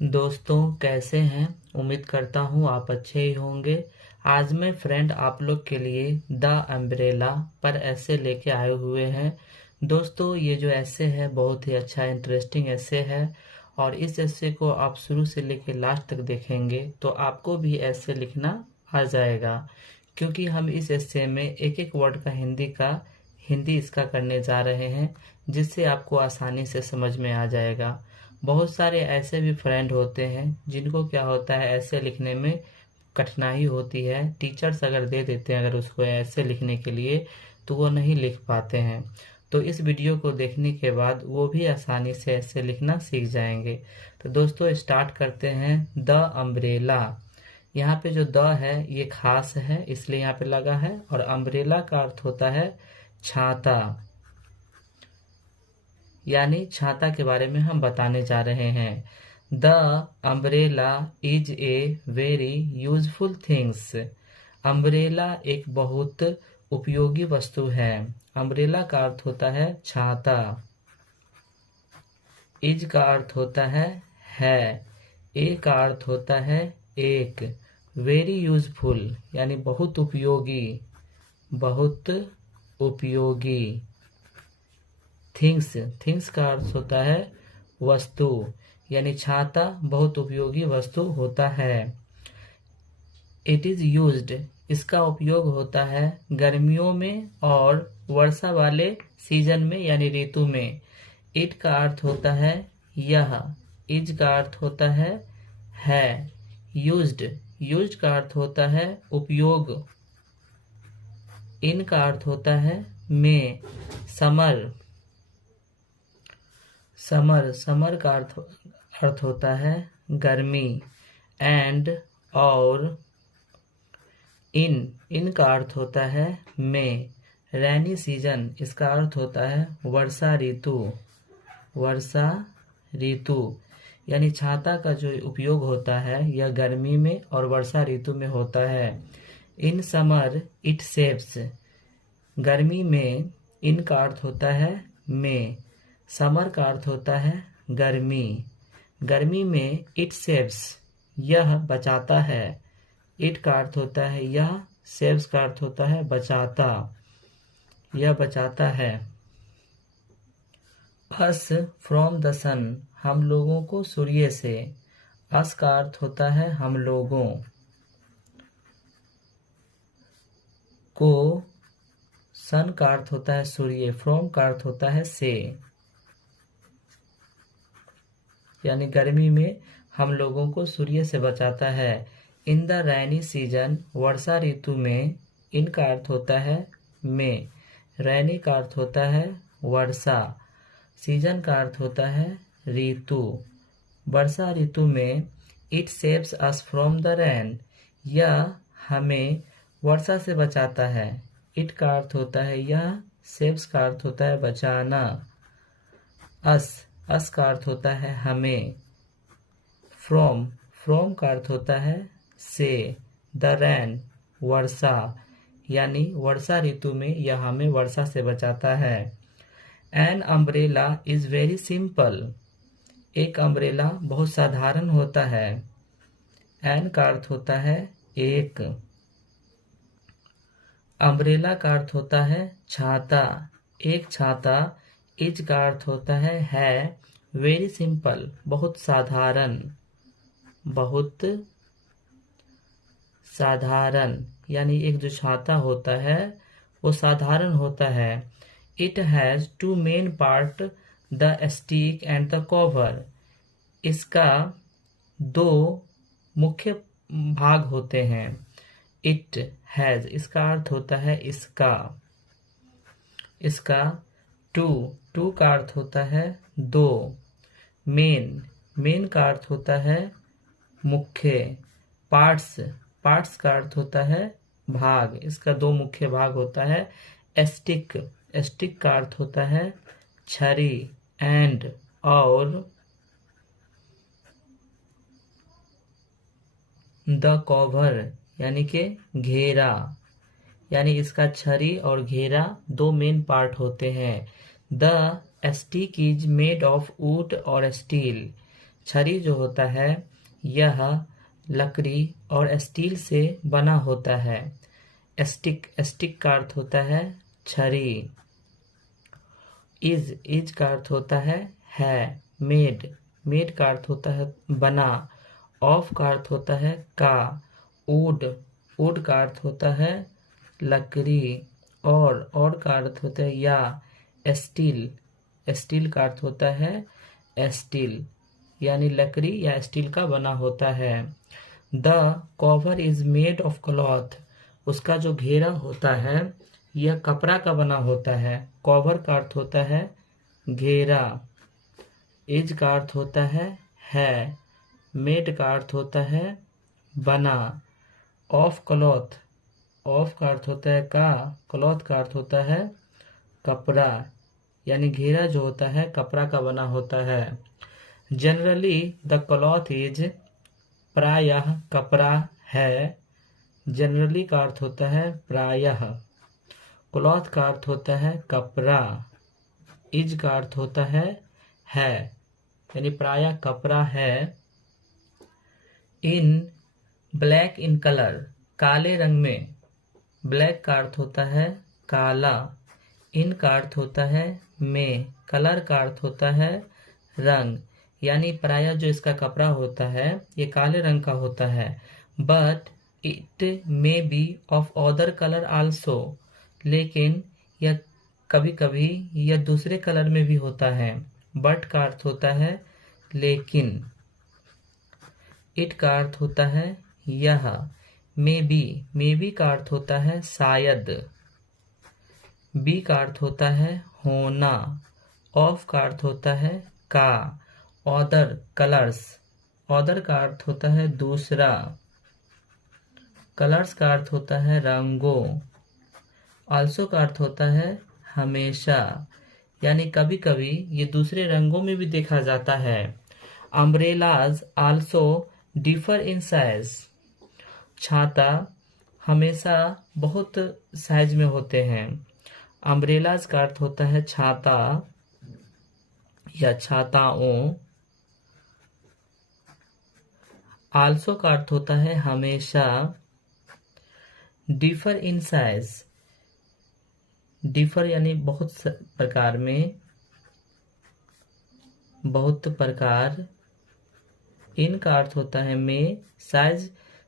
दोस्तों कैसे हैं। उम्मीद करता हूँ आप अच्छे ही होंगे। आज मैं फ्रेंड आप लोग के लिए द अम्ब्रेला पर ऐसे लेके आए हुए हैं। दोस्तों ये जो ऐसे है बहुत ही अच्छा इंटरेस्टिंग ऐसे है और इस ऐसे को आप शुरू से लेके लास्ट तक देखेंगे तो आपको भी ऐसे लिखना आ जाएगा, क्योंकि हम इस ऐसे में एक एक वर्ड का हिंदी इसका करने जा रहे हैं, जिससे आपको आसानी से समझ में आ जाएगा। बहुत सारे ऐसे भी फ्रेंड होते हैं जिनको क्या होता है ऐसे लिखने में कठिनाई होती है। टीचर्स अगर दे देते हैं अगर उसको ऐसे लिखने के लिए तो वो नहीं लिख पाते हैं। तो इस वीडियो को देखने के बाद वो भी आसानी से ऐसे लिखना सीख जाएंगे। तो दोस्तों स्टार्ट करते हैं। द अम्ब्रेला, यहाँ पे जो द है ये खास है इसलिए यहाँ पे लगा है, और अम्ब्रेला का अर्थ होता है छाता, यानी छाता के बारे में हम बताने जा रहे हैं। The umbrella is a very useful things. Umbrella एक बहुत उपयोगी वस्तु है। अम्ब्रेला का अर्थ होता है छाता, इज का अर्थ होता है, ए का अर्थ होता है एक, वेरी यूजफुल यानी बहुत उपयोगी, थिंग्स का अर्थ होता है वस्तु, यानी छाता बहुत उपयोगी वस्तु होता है। इट इज यूज्ड, इसका उपयोग होता है गर्मियों में और वर्षा वाले सीजन में यानी ऋतु में। इट का अर्थ होता है यह, इज का अर्थ होता है, यूज्ड का अर्थ होता है उपयोग, इन का अर्थ होता है में। समर का अर्थ होता है गर्मी। एंड और इन का अर्थ होता है में। रैनी सीजन, इसका अर्थ होता है वर्षा ऋतु, यानी छाता का जो उपयोग होता है यह गर्मी में और वर्षा ऋतु में होता है। इन समर इट सेव्स, गर्मी में इन का अर्थ होता है में। समर का अर्थ होता है गर्मी में इट सेव्स, यह बचाता है। इट का अर्थ होता है यह, सेव्स का अर्थ होता है बचाता, यह बचाता है। अस फ्रॉम द सन, हम लोगों को सूर्य से। अस का अर्थ होता है हम लोगों को, सन का अर्थ होता है सूर्य, फ्रॉम का अर्थ होता है से, यानी गर्मी में हम लोगों को सूर्य से बचाता है। इन द रैनी सीजन, वर्षा ऋतु में, इनका अर्थ होता है में। रैनी का अर्थ होता है वर्षा, सीजन का अर्थ होता है ऋतु। वर्षा ऋतु में it saves us from the rain, यह हमें वर्षा से बचाता है। इट का अर्थ होता है यह, सेव्स का अर्थ होता है बचाना। अस का अर्थ होता है हमें। फ्रॉम का अर्थ होता है से। द रैन, वर्षा, यानी वर्षा ऋतु में यह हमें वर्षा से बचाता है। An umbrella is very simple, एक अम्ब्रेला बहुत साधारण होता है। एन का अर्थ होता है एक। अम्ब्रेला का अर्थ होता है छाता, एक छाता। इज का अर्थ होता है, वेरी सिंपल बहुत साधारण, यानी एक जो छाता होता है वो साधारण होता है। It has two main part, the stick and the cover, इसका दो मुख्य भाग होते हैं। इट हैज, इसका अर्थ होता है इसका टू का अर्थ होता है दो। मेन का अर्थ होता है मुख्य। पार्ट्स का अर्थ होता है भाग, इसका दो मुख्य भाग होता है। स्टिक का अर्थ होता है छरी। एंड और द कवर, यानी कि घेरा, यानी इसका छरी और घेरा दो मेन पार्ट होते हैं। The stick is made of would और स्टील, छरी जो होता है यह लकड़ी और स्टील से बना होता है। स्टिक का अर्थ होता है छरी। इज का अर्थ होता है। मेड का अर्थ होता है बना। ऑफ का अर्थ होता है का। वुड का अर्थ होता है लकड़ी। और का अर्थ होता है या। स्टील का अर्थ होता है स्टील, यानी लकड़ी या स्टील का बना होता है। The cover is made of cloth, उसका जो घेरा होता है यह कपड़ा का बना होता है। कवर का अर्थ होता है घेरा। इज का अर्थ होता है। मेड का अर्थ होता है बना। ऑफ क्लॉथ का अर्थ होता है का। क्लॉथ का अर्थ होता है कपड़ा, यानी घेरा जो होता है कपड़ा का बना होता है। जनरली द क्लॉथ इज, प्रायः कपड़ा है। जनरली का अर्थ होता है प्रायः। क्लॉथ का अर्थ होता है कपड़ा। इज का अर्थ होता है यानी प्रायः कपड़ा है। इन ब्लैक इन कलर, काले रंग में। ब्लैक का अर्थ होता है काला। इन का अर्थ होता है में। कलर का अर्थ होता है रंग, यानी प्रायः जो इसका कपड़ा होता है ये काले रंग का होता है। But it may be of other colour also, लेकिन यह कभी कभी यह दूसरे कलर में भी होता है। बट का अर्थ होता है लेकिन। इट का अर्थ होता है यह। मे बी का अर्थ होता है शायद। बी का अर्थ होता है होना। ऑफ का अर्थ होता है का। अदर कलर्स, अदर का अर्थ होता है दूसरा। कलर्स का अर्थ होता है रंगों। आल्सो का अर्थ होता है हमेशा, यानी कभी कभी ये दूसरे रंगों में भी देखा जाता है। Umbrellas also differ in size, छाता हमेशा बहुत साइज में होते हैं। अम्ब्रेलाज का अर्थ होता है छाता या छाताओं। आल्सो का अर्थ होता है हमेशा। डिफर इन साइज, डिफर यानी बहुत प्रकार में, बहुत प्रकार। इन का अर्थ होता है में।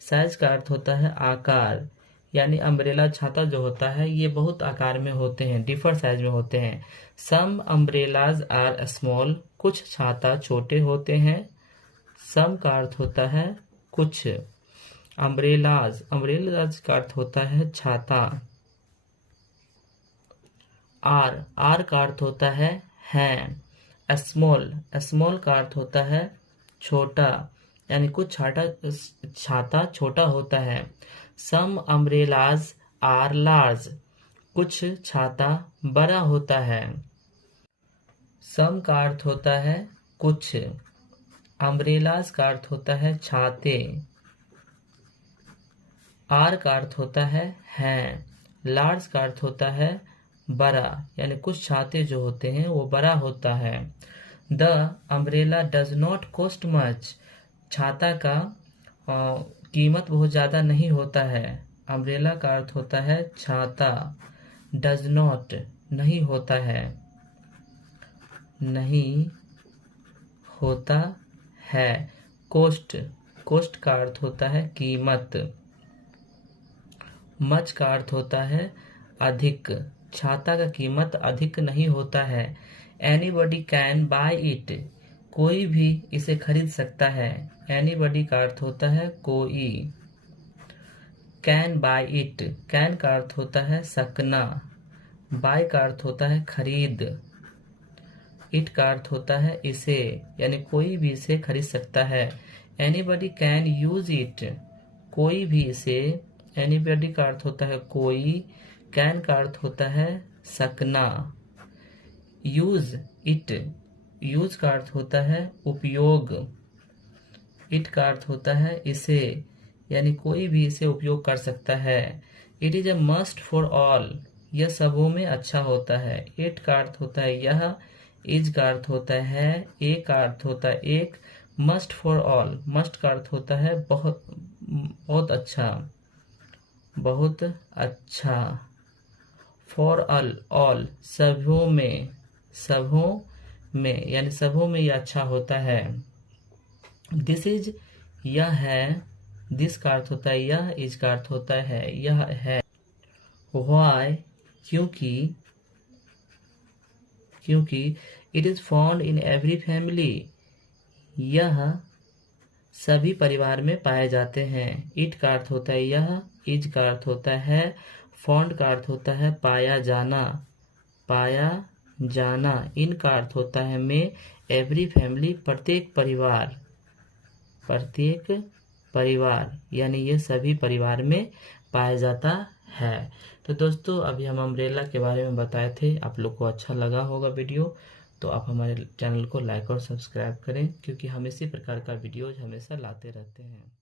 साइज का अर्थ होता है आकार, यानी अम्ब्रेला छाता जो होता है ये बहुत आकार में होते हैं, डिफर साइज में होते हैं। सम अम्ब्रेलाज आर स्मॉल, कुछ छाता छोटे होते हैं। सम का अर्थ होता है कुछ। अम्ब्रेलाज का अर्थ होता है छाता। आर का अर्थ होता है स्मॉल का अर्थ होता है छोटा, यानी कुछ छाता छोटा होता है। सम अम्ब्रेलाज आर लार्ज, कुछ छाता बड़ा होता है। सम का अर्थ होता है कुछ। अम्ब्रेलाज का अर्थ होता है छाते। आर का अर्थ होता है। लार्ज का अर्थ होता है बड़ा, यानी कुछ छाते जो होते हैं वो बड़ा होता है। The umbrella does not cost much, छाता का कीमत बहुत ज़्यादा नहीं होता है। अम्ब्रेला का अर्थ होता है छाता। डज नॉट नहीं होता है, नहीं होता है। कोस्ट का अर्थ होता है कीमत। मच का अर्थ होता है अधिक, छाता का कीमत अधिक नहीं होता है। एनीबडी कैन बाय इट, कोई भी इसे खरीद सकता है। एनीबडी का अर्थ होता है कोई। कैन बाय इट, कैन का अर्थ होता है सकना। बाय का अर्थ होता है खरीद। इट का अर्थ होता है इसे, यानी कोई भी इसे खरीद सकता है। एनीबडी कैन यूज इट, कोई भी इसे। एनीबडी का अर्थ होता है कोई। कैन का अर्थ होता है सकना। यूज इट, यूज का अर्थ होता है उपयोग। इट का अर्थ होता है इसे, यानी कोई भी इसे उपयोग कर सकता है। It is a must for all, यह सबों में अच्छा होता है। इट का अर्थ होता है यह। इज का अर्थ होता है, ए का अर्थ होता है एक। मस्ट फॉर ऑल, मस्ट का अर्थ होता है बहुत बहुत अच्छा, बहुत अच्छा। फॉर ऑल सबों में, सबों में यानी सबों में ये अच्छा होता है। दिस इज यह है, दिस का अर्थ होता है यह, इज का अर्थ होता है यह है। व्हाई क्योंकि, क्योंकि it is found in every family, यह सभी परिवार में पाए जाते हैं। इट का अर्थ होता है यह, इज का अर्थ होता है, फाउंड का अर्थ होता है पाया जाना, पाया जाना। इन का अर्थ होता है में, एवरी फैमिली प्रत्येक परिवार, प्रत्येक परिवार यानी ये सभी परिवार में पाया जाता है। तो दोस्तों अभी हम अम्ब्रेला के बारे में बताए थे, आप लोग को अच्छा लगा होगा वीडियो, तो आप हमारे चैनल को लाइक और सब्सक्राइब करें, क्योंकि हम इसी प्रकार का वीडियोज हमेशा लाते रहते हैं।